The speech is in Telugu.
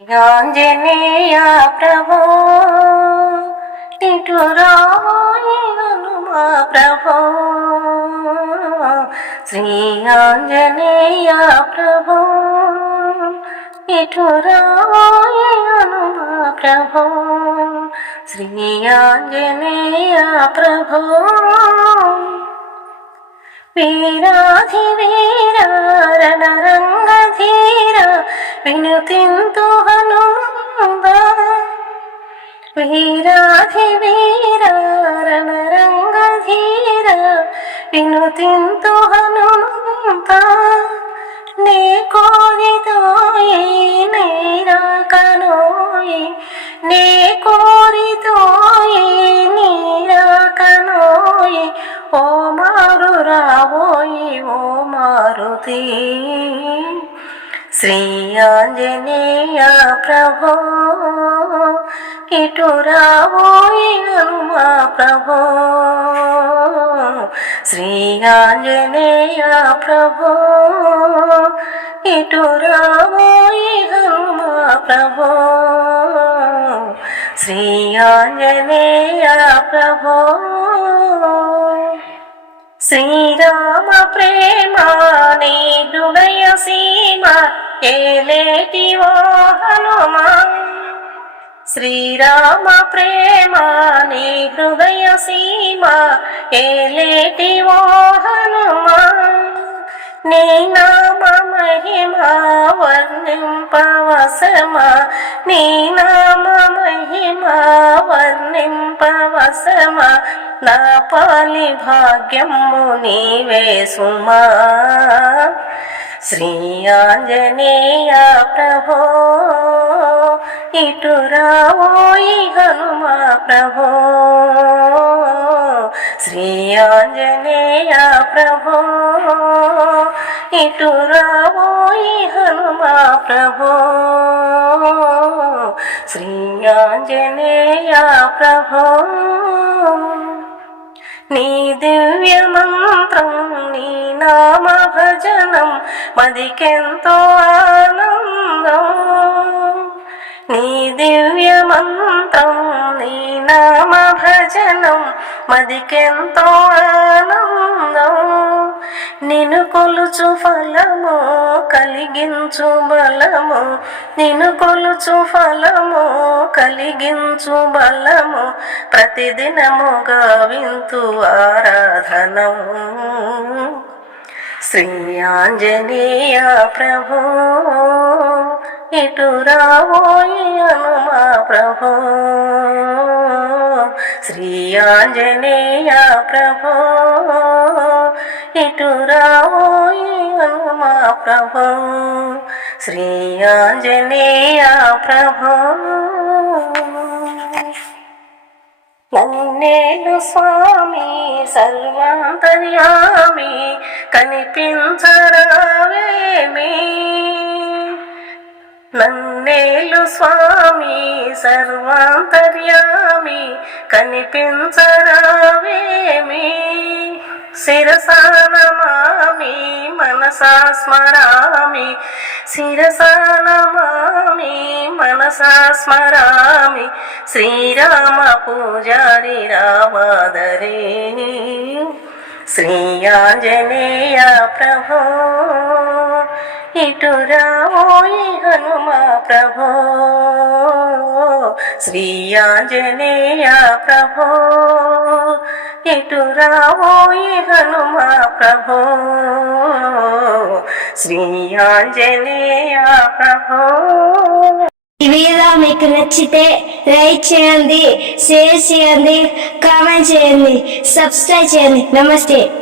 ఆంజనేయ ప్రభో ఇటు రావోయి హనుమా ప్రభో శ్రీ ఆంజనేయ ప్రభో ఇటు రావోయి హనుమా ప్రభో శ్రీ ఆంజనేయ ప్రభో వీరాధి వీర రణరంగధీర వినుతింతు హనుమంత వీరాధి వీర రణరంగధీర వినుతింతు హనుమంత నే కోరితోయి నీరాకనోయి నే కోరితోయి నీరాకనోయి ఓ మారు రావోయి ఓ మారుతి శ్రీ ఆంజనేయ ప్రభో ఇటు రావోయి హనుమా ప్రభో శ్రీ ఆంజనేయ ప్రభో ఇటు రావోయి హనుమా ప్రభో శ్రీ ఆంజనేయ ప్రభో శ్రీరామ ప్రేమ నీ హృదయ సీమ ఏలేటివో హనుమా శ్రీరామ ప్రేమ నీ హృదయ సీమ ఏలేటివో హనుమా నీ నామ మహిమ వర్ణింపవసమా నీ నామ మహిమ వర్ణింపవసమా నా పాలి భాగ్యము నీవే సుమా శ్రీ ఆంజనేయ ప్రభో ఇటు రావోయి హనుమా ప్రభో శ్రీ ఆంజనేయ ప్రభో ఇటు రావోయి హనుమా ప్రభో శ్రీ ఆంజనేయ ప్రభో నీ దివ్య మంత్రం నీ నామ భజనం మదికెంతో ఆనందం నీ దివ్య మంత్రం నీ నామ భజనం మదికెంతో ఆనందం నిన్ను కొలుచు ఫలము కలిగించు బలము నిన్ను కొలుచు ఫలము కలిగించు బలము ప్రతిదినము గావింతు ఆరాధనము శ్రీ ఆంజనేయ ప్రభో ఇటు రావోయి హనుమా ప్రభో శ్రీ ఆంజనేయ ప్రభో ఇటు రావోయి హనుమా ప్రభో శ్రీ ఆంజనేయ ప్రభో నన్నేలు స్వామి సర్వాంతర్యామి కనిపించరావేమి నన్నేలు స్వామి సర్వాంతర్యామి కనిపించరావేమి శిరసా నమామి మనసా స్మరామి శిరసా నమామి మనసా స్మరామి శ్రీరామ పూజారి రామాదరే శ్రీ ఆంజనేయ ప్రభో ఇటు రావోయి హనుమా ప్రభో శ్రీ ఆంజనేయ ప్రభో ఇటు రావోయి హనుమా ప్రభో శ్రీ ఆంజనేయ ప్రభో. ఈ వీడియో మీకు నచ్చితే లైక్ చేయండి, షేర్ చేయండి, కామెంట్ చేయండి, సబ్స్క్రైబ్ చేయండి. నమస్తే.